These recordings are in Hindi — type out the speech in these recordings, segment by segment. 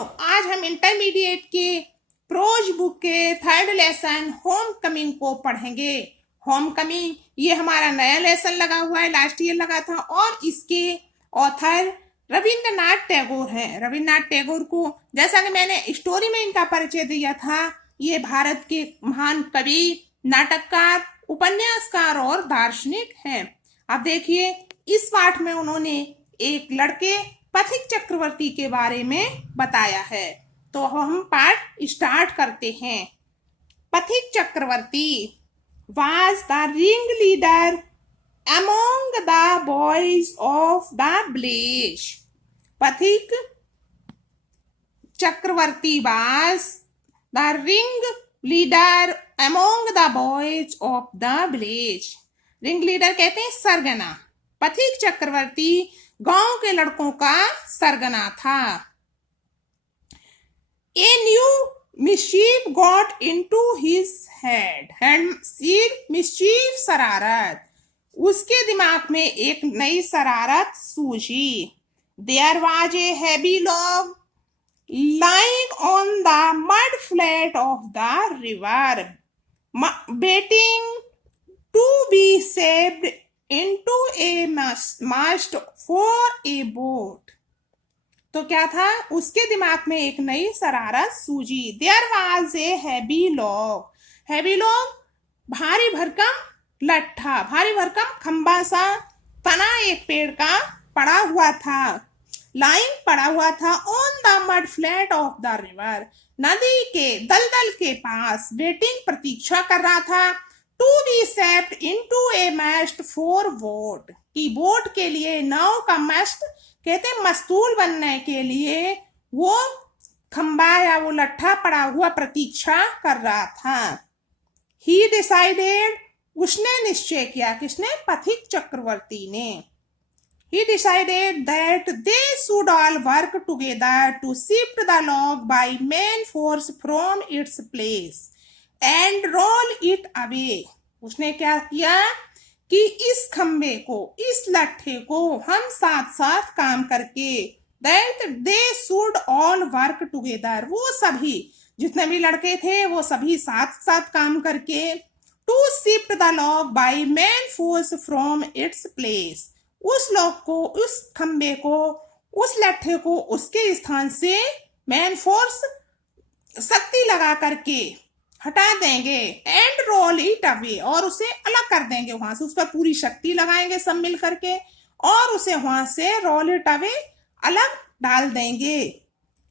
बच्चों, आज हम इंटरमीडिएट के प्रोज बुक के थर्ड लेसन होम कमिंग को पढ़ेंगे। होम कमिंग ये हमारा नया लेसन लगा हुआ है, लास्ट ईयर लगा था, और इसके ऑथर रविंद्रनाथ टैगोर हैं। रविंद्रनाथ टैगोर को, जैसा कि मैंने स्टोरी में इनका परिचय दिया था, ये भारत के महान कवि, नाटककार, उपन्यासकार और दार्शनिक हैं। अब देखिए, इस पाठ में उन्होंने एक लड़के पथिक चक्रवर्ती के बारे में बताया है। तो हम पाठ स्टार्ट करते हैं। पथिक चक्रवर्ती was the ringleader among the boys of the village. पथिक चक्रवर्ती was the ringleader among the boys of the village. Ring leader कहते हैं सरगना। पथिक चक्रवर्ती गांव के लड़कों का सरगना था। A new mischief got into his head. mischief शरारत, उसके दिमाग में एक नई शरारत सूझी। There was a heavy log lying on the mud flat of the river, waiting to be saved into a mast for a boat. तो क्या था? उसके दिमाग में एक नई शरारत सूझी। There was a heavy log. heavy log भारी भरकम लट्ठा, भारी भरकम खंबा सा तना एक पेड़ का पड़ा हुआ था। लाइंग पड़ा हुआ था on the mud flat of the river, नदी के दलदल के पास। वेटिंग प्रतीक्षा कर रहा था। To be shaped into a mast for boat, की बोट के लिए, नाव का मस्ट कहते हैं मस्तूल बनने के लिए वो खंबा या वो लट्ठा पड़ा हुआ प्रतीक्षा कर रहा था। ही डिसाइडेड, उसने निश्चय किया। किसने? पथिक चक्रवर्ती ने। He decided that they should all work together to shift the log by main force from its place and roll it away. उसने क्या किया कि इस खंबे को, इस लट्ठे को हम साथ साथ काम करके, that they should all work together, वो सभी जितने भी लड़के थे वो सभी साथ साथ काम करके, to shift the log by main force from its place, उस लॉक को, उस खंबे को, उस लट्ठे को उसके स्थान से मैन फोर्स, शक्ति लगा करके हटा देंगे। एंड रोल इट अवे, और उसे अलग कर देंगे वहां से। उस पर पूरी शक्ति लगाएंगे सब मिल करके और उसे वहां से रोल इट अवे, अलग डाल देंगे।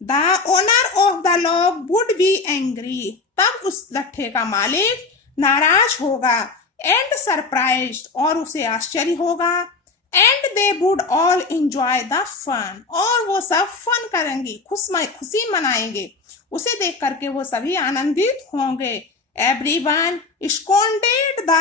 The owner of the log would be angry, तब उस लट्ठे का मालिक नाराज होगा। एंड सरप्राइज्ड, और उसे आश्चर्य होगा। And they would all enjoy the fun, और वो सब फन करेंगे, खुशी मनाएंगे। उसे देख करके वो सभी आनंदित होंगे। एवरीवन स्कॉन्डेड द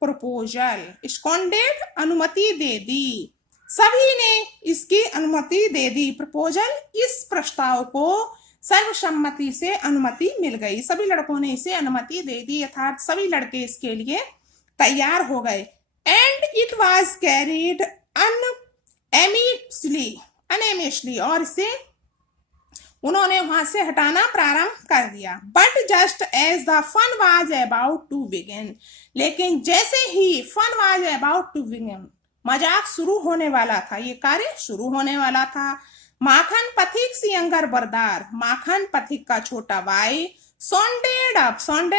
प्रपोजल, स्कॉन्डेड अनुमति दे दी, सभी ने इसकी अनुमति दे दी। प्रपोजल, इस प्रस्ताव को सर्वसम्मति से अनुमति मिल गई। सभी लड़कों ने इसे अनुमति दे दी, अर्थात सभी लड़के इसके लिए तैयार हो गए। And it was carried unanimously, और इसे उन्होंने वहां से हटाना प्रारंभ कर दिया। But just as the fun was about to begin, लेकिन जैसे ही fun was about to begin, मजाक शुरू होने वाला था, ये कार्य शुरू होने वाला था। माखन पथिक सी यंगर बरदार, माखन पथिक का छोटा भाई, sounded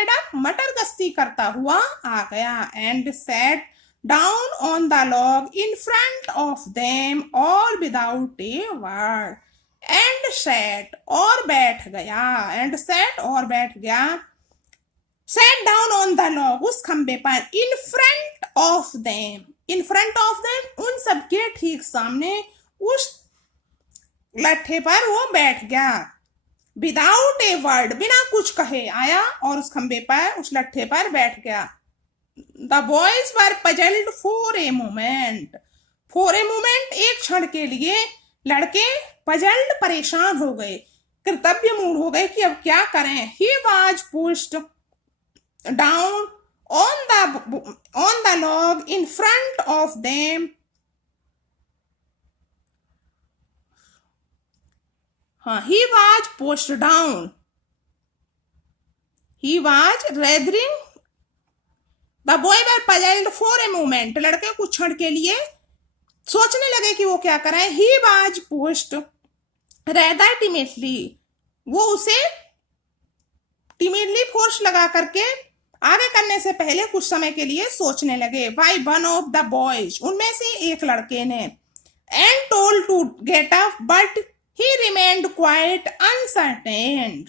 up मटर गश्ती करता हुआ आ गया। And sat down on the log in front of them all without a word. And sat, और बैठ गया। And sat, और बैठ गया। Sat down on the log, उस खंबे पर। In front of them, in front of them, उन सबके ठीक सामने उस लट्ठे पर वो बैठ गया। Without a word, बिना कुछ कहे आया और उस खंबे पर, उस लट्ठे पर बैठ गया। The boys were puzzled for a moment. For a moment, एक क्षण के लिए लड़के puzzled, परेशान हो गए, कर्तव्य मूड हो गए कि अब क्या करें। He was pushed down on the log in front of them हाँ, he was pushed down. He was writhing. The boy were puzzled for a moment. लड़के कुछ क्षण के लिए सोचने लगे कि वो क्या कराएं. He was pushed rather timidly. वो उसे टिमिडली फोर्स लगा करके आगे करने से पहले कुछ समय के लिए सोचने लगे. By one of the boys, उनमें से एक लड़के ने, and told to get up, but he remained quite unconcerned.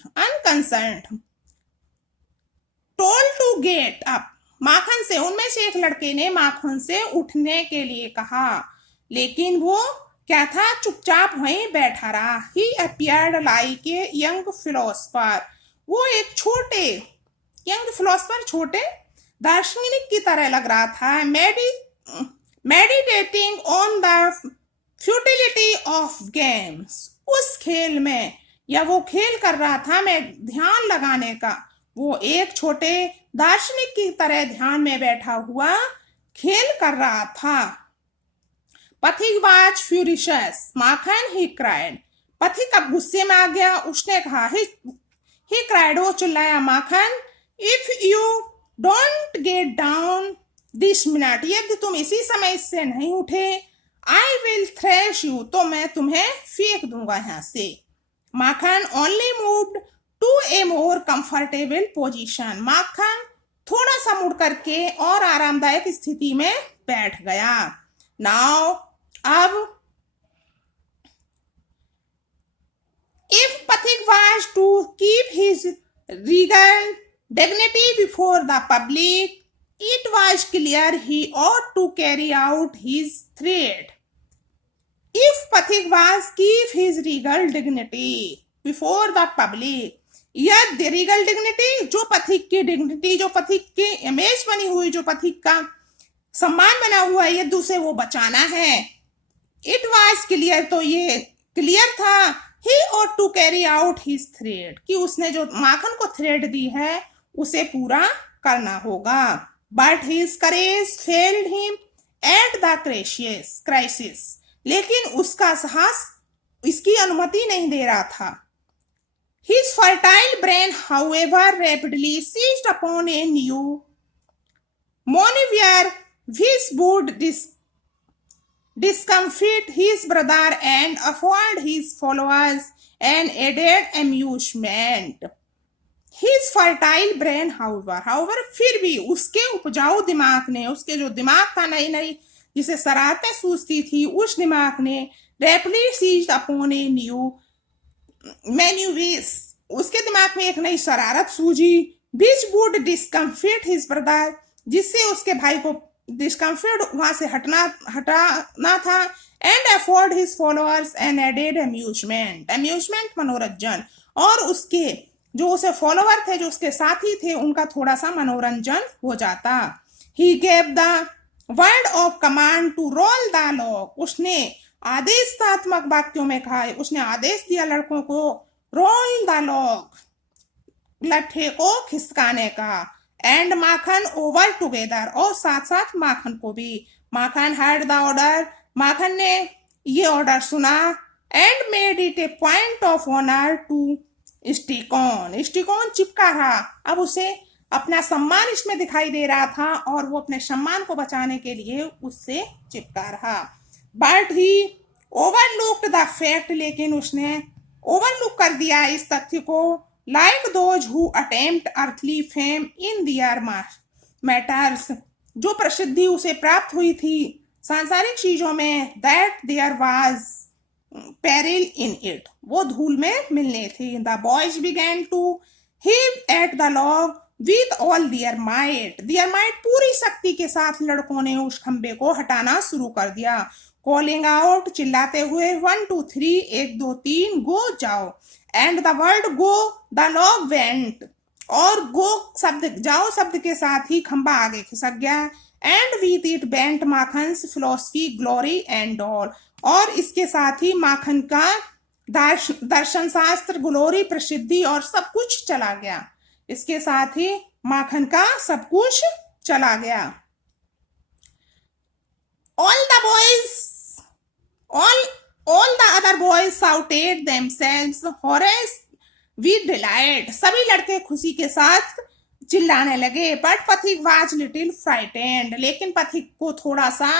Told to get up, माखन से, उनमें से एक लड़के ने माखन से उठने के लिए कहा, लेकिन वो क्या था, चुपचाप वहीं बैठा रहा. He appeared like a young philosopher. वो एक छोटे यंग फिलोसफर, छोटे दार्शनिक की तरह लग रहा था. Meditating on the futility of games, उस खेल में, या वो खेल कर रहा था मैं ध्यान लगाने का. वो एक छोटे दार्शनिक की तरह ध्यान में बैठा हुआ खेल कर रहा था. पथिक वाज फ्यूरिशियस. Makhan, he cried. पथिक अब गुस्से में आ गया. उसने कहा, ही क्राइड, वो चिल्लाया. Makhan, if you don't get down this minute, यदि तुम इसी समय इससे नहीं उठे, आई विल थ्रैश यू, तो मैं तुम्हें फेंक दूंगा यहां से. Makhan only moved to a more comfortable position. Makhan थोड़ा सा मुड़ करके और आरामदायक स्थिति में बैठ गया. नाउ, अब if Pathik was to keep his regal dignity before the public, it was clear he ought to carry out his threat. If Pathik was keep his regal dignity before the public, यह रीगल डिग्निटी, जो पथिक की डिग्निटी, जो पथिक की इमेज बनी हुई, जो पथिक का सम्मान बना हुआ है, यदि उसे वो बचाना है. इट वाज क्लियर, तो ये क्लियर था. ही ought to carry out his threat, कि उसने जो माखन को थ्रेड दी है उसे पूरा करना होगा. But his courage failed him at the crisis. लेकिन उसका साहस इसकी अनुमति नहीं दे रहा था. His fertile brain, however, rapidly seized upon a new maneuver which would discomfit his brother and afford his followers an added amusement. His fertile brain, however, फिर भी उसके उपजाऊ दिमाग ने, उसके जो दिमाग था नई नई जिसे शरारतें सूझती थी, उस दिमाग ने rapidly seized upon a new maneuver, उसके दिमाग में एक नई शरारत सूझी. which would discomfit his brother, जिससे उसके भाई को डिस्कम्फर्ट वहां से हटाना था. And afford his followers an added amusement, मनोरंजन, और उसके जो उसे फॉलोअर थे, जो उसके साथी थे, उनका थोड़ा सा मनोरंजन हो जाता. He gave the word of command to roll the log, उसने आदेशात्मक वाक्यों में कहा, उसने आदेश दिया लड़कों को रोल द लॉक, लट्ठे को खिसकाने का. एंड माखन ओवर टुगेदर, और साथ साथ माखन को भी. Makhan had the order, Makhan ने ये ऑर्डर सुना. And made it a point of honour to stick on, चिपका रहा. अब उसे अपना सम्मान इसमें दिखाई दे रहा था और वो अपने सम्मान को बचाने के लिए उससे चिपका रहा. But he overlooked the fact, लेकिन उसने ओवरलुक कर दिया इस तथ्य को. like those who attempt earthly fame in their matters, जो प्रसिद्धि उसे प्राप्त हुई थी सांसारिक चीजों में, that there was peril in it, वो धूल में मिलने थी. the boys began to heave at the log with all their might, पूरी शक्ति के साथ लड़कों ने उस खंबे को हटाना शुरू कर दिया. calling out, चिल्लाते हुए, 1 2 3, 1 2 3, go, जाओ. And the word go the log went, और गो शब्द, जाओ शब्द के साथ ही खंबा आगे खिसक गया. And with it bent Makhan's philosophy glory and all, और इसके साथ ही माखन का दर्शन शास्त्र, ग्लोरी, प्रसिद्धि और सब कुछ चला गया. इसके साथ ही माखन का सब कुछ चला गया. All the boys, all All the other boys shouted themselves hoarse with delight. सभी लड़के खुशी के साथ चिल्लाने लगे. But पथिक was little frightened. लेकिन पथिक को थोड़ा सा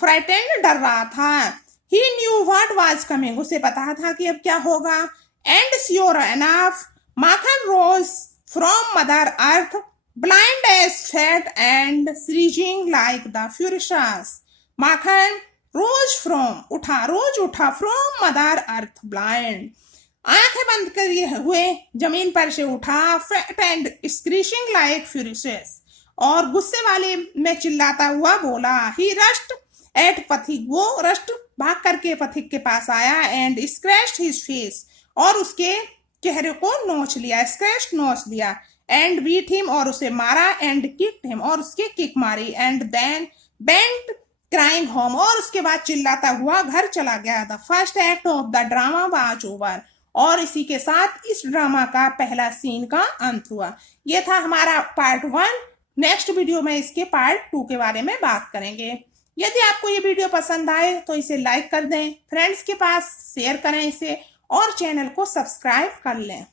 frightened, डर रहा था. He knew what was coming. उसे पता था कि अब क्या होगा. And sure enough, Makhan rose from Mother Earth, blind as fat and shrieking like the furious. Makhan rose from, उठा, रोज उठा, from Mother Earth, blind. आंखें बंद करे हुए जमीन पर से उठा, fat and screeching like furious. और गुस्से वाले में चिल्लाता हुआ बोला. He rushed at पथिक. वो रस्ट भाग करके पथिक के पास आया. And scratched his face. और उसके चेहरे को नोच लिया. Scratched नोच लिया. And beat him. और उसे मारा. And kicked him. और उसके किक मारी. And then bent crying home. और उसके बाद चिल्लाता हुआ घर चला गया. The first act of the drama was over. और इसी के साथ इस ड्रामा का पहला सीन का अंत हुआ. ये था हमारा पार्ट 1. नेक्स्ट वीडियो में इसके पार्ट 2 के बारे में बात करेंगे. यदि आपको ये वीडियो पसंद आए तो इसे लाइक कर दें, फ्रेंड्स के पास शेयर करें इसे और चैनल को सब्सक्राइब कर लें.